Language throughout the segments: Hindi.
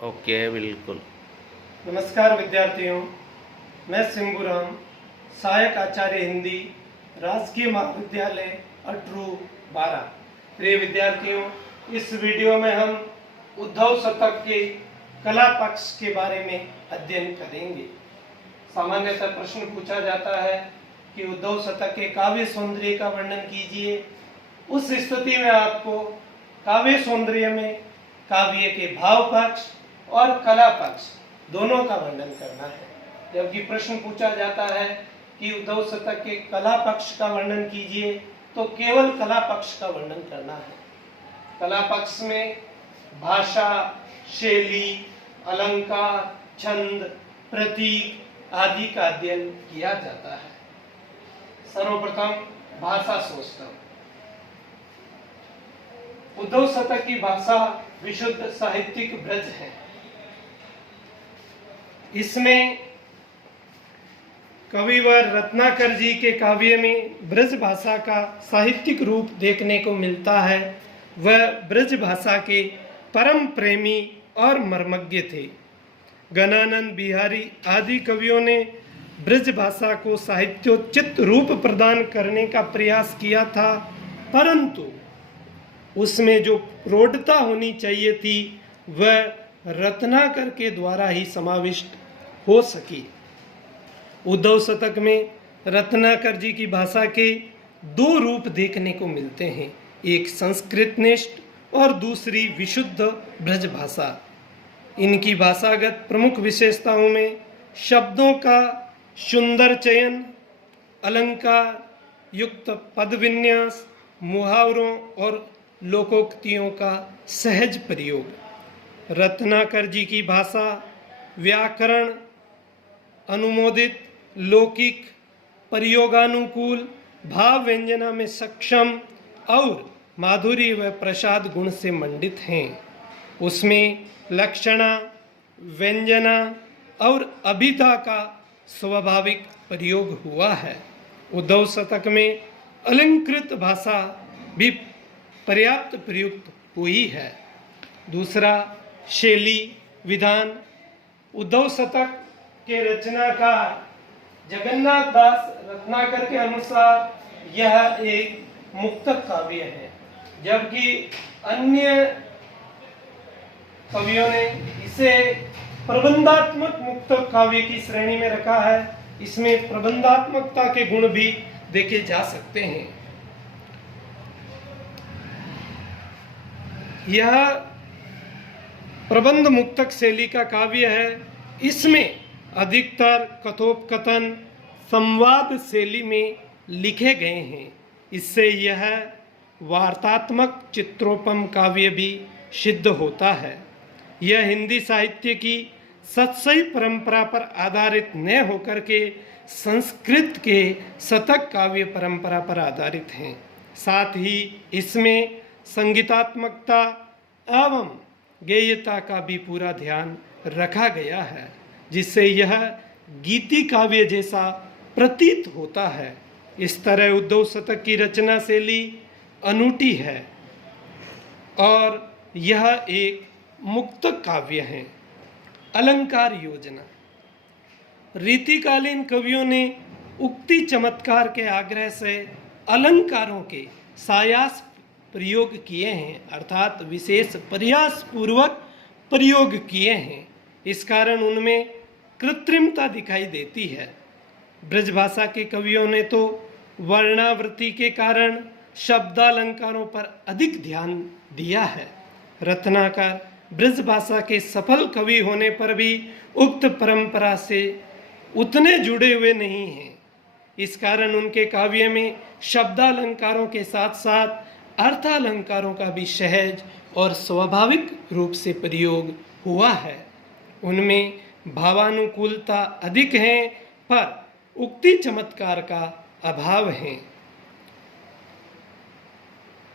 ओके, बिल्कुल। नमस्कार विद्यार्थियों, मैं सिंबुराम, सहायक आचार्य हिंदी, राजकीय महाविद्यालय अटरू 12। प्रिय विद्यार्थियों, इस वीडियो में हम उद्धव शतक के कला पक्ष के बारे में अध्ययन करेंगे। सामान्यतः प्रश्न पूछा जाता है कि उद्धव शतक के काव्य सौंदर्य का वर्णन कीजिए। उस स्थिति में आपको काव्य सौंदर्य में काव्य के भाव पक्ष और कला पक्ष दोनों का वर्णन करना है। जबकि प्रश्न पूछा जाता है कि उद्धव शतक के कला पक्ष का वर्णन कीजिए, तो केवल कला पक्ष का वर्णन करना है। कला पक्ष में भाषा, शैली, अलंकार, छंद, प्रतीक आदि का अध्ययन किया जाता है। सर्वप्रथम भाषा शोषण। उद्धव शतक की भाषा विशुद्ध साहित्यिक ब्रज है। इसमें कविवर रत्नाकर जी के काव्य में ब्रज भाषा का साहित्यिक रूप देखने को मिलता है। वह ब्रज भाषा के परम प्रेमी और मर्मज्ञ थे। गणानंद बिहारी आदि कवियों ने ब्रज भाषा को साहित्योचित रूप प्रदान करने का प्रयास किया था, परंतु उसमें जो प्रौढ़ता होनी चाहिए थी वह रत्नाकर के द्वारा ही समाविष्ट हो सकी। उद्धव शतक में रत्नाकर जी की भाषा के दो रूप देखने को मिलते हैं, एक संस्कृतनिष्ठ और दूसरी विशुद्ध ब्रज भाषा। इनकी भाषागत प्रमुख विशेषताओं में शब्दों का सुंदर चयन, अलंकार युक्त पद विन्यास, मुहावरों और लोकोक्तियों का सहज प्रयोग। रत्नाकर जी की भाषा व्याकरण अनुमोदित, लौकिक, प्रयोगानुकूल, भाव व्यंजना में सक्षम और माधुर्य व प्रसाद गुण से मंडित हैं। उसमें लक्षणा, व्यंजना और अभिधा का स्वाभाविक प्रयोग हुआ है। उद्धव शतक में अलंकृत भाषा भी पर्याप्त प्रयुक्त हुई है। दूसरा, शैली विधान। उद्धव शतक के रचनाकार जगन्नाथ दास रत्नाकर के अनुसार यह एक मुक्तक काव्य है, जबकि अन्य कवियों ने इसे प्रबंधात्मक मुक्तक काव्य की श्रेणी में रखा है। इसमें प्रबंधात्मकता के गुण भी देखे जा सकते हैं। यह प्रबंध मुक्तक शैली का काव्य है। इसमें अधिकतर कथोपकथन संवाद शैली में लिखे गए हैं। इससे यह वार्तात्मक चित्रोपम काव्य भी सिद्ध होता है। यह हिंदी साहित्य की सतसई परंपरा पर आधारित न होकर के संस्कृत के शतक काव्य परंपरा पर आधारित हैं। साथ ही इसमें संगीतात्मकता एवं गेयता का भी पूरा ध्यान रखा गया है, जिससे यह गीति काव्य जैसा प्रतीत होता है। इस तरह उद्धव शतक की रचना शैली अनूठी है और यह एक मुक्तक काव्य है। अलंकार योजना। रीतिकालीन कवियों ने उक्ति चमत्कार के आग्रह से अलंकारों के सायास प्रयोग किए हैं, अर्थात विशेष प्रयास पूर्वक प्रयोग किए हैं। इस कारण उनमें कृत्रिमता दिखाई देती है। ब्रजभाषा के कवियों ने तो वर्णावृत्ति के कारण शब्दालंकारों पर अधिक ध्यान दिया है। रत्नाकर ब्रजभाषा के सफल कवि होने पर भी उक्त परंपरा से उतने जुड़े हुए नहीं हैं। इस कारण उनके काव्य में शब्दालंकारों के साथ साथ अर्थालंकारों का भी सहज और स्वाभाविक रूप से प्रयोग हुआ है। उनमें भावानुकूलता अधिक है, पर उक्ति चमत्कार का अभाव है।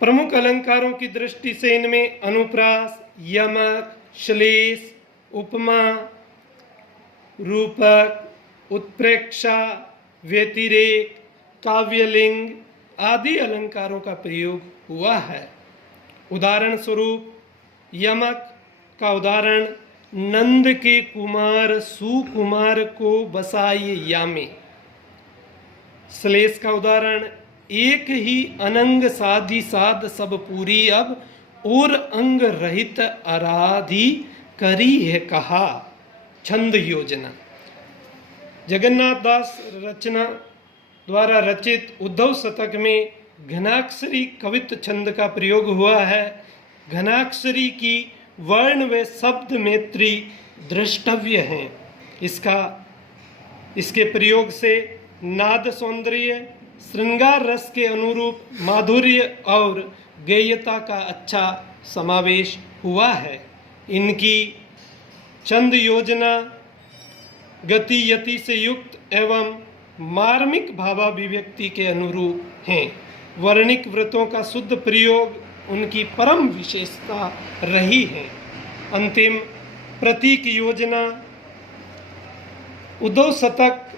प्रमुख अलंकारों की दृष्टि से इनमें अनुप्रास, यमक, श्लेष, उपमा, रूपक, उत्प्रेक्षा, व्यतिरेक, काव्यलिंग आदि अलंकारों का प्रयोग हुआ है। उदाहरण स्वरूप यमक का उदाहरण नंद के कुमार सुकुमार को बसाए यामे। श्लेष का उदाहरण, एक ही अनंग साधी साध सब पूरी अब, और अंग रहित आराधी करी है कहा। छंद योजना। जगन्नाथ दास रचना द्वारा रचित उद्धव शतक में घनाक्षरी कवित्त छंद का प्रयोग हुआ है। घनाक्षरी की वर्ण व शब्द मैत्री द्रष्टव्य हैं। इसके प्रयोग से नाद सौंदर्य, श्रृंगार रस के अनुरूप माधुर्य और गेयता का अच्छा समावेश हुआ है। इनकी छंद योजना गति यति से युक्त एवं मार्मिक भावाभिव्यक्ति के अनुरूप हैं। वर्णिक व्रतों का शुद्ध प्रयोग उनकी परम विशेषता रही है। अंतिम प्रतीक योजना उद्धव शतक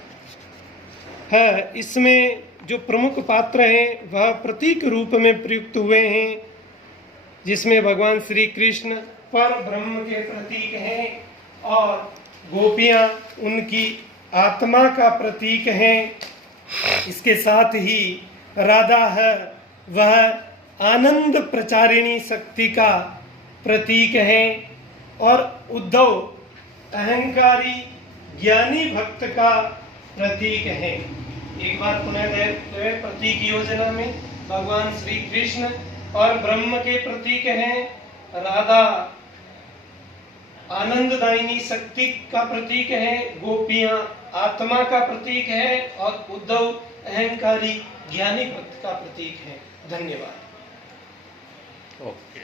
है। इसमें जो प्रमुख पात्र हैं वह प्रतीक रूप में प्रयुक्त हुए हैं, जिसमें भगवान श्री कृष्ण पर ब्रह्म के प्रतीक हैं और गोपियाँ उनकी आत्मा का प्रतीक हैं। इसके साथ ही राधा है, वह आनंद प्रचारिणी शक्ति का प्रतीक है और उद्धव अहंकारी ज्ञानी भक्त का प्रतीक है। एक बार पुनः प्रतीक योजना में भगवान श्री कृष्ण और ब्रह्म के प्रतीक हैं, राधा आनंददायिनी शक्ति का प्रतीक है, गोपियां आत्मा का प्रतीक है और उद्धव अहंकारी ज्ञानी भक्त का प्रतीक है। धन्यवाद। ओके।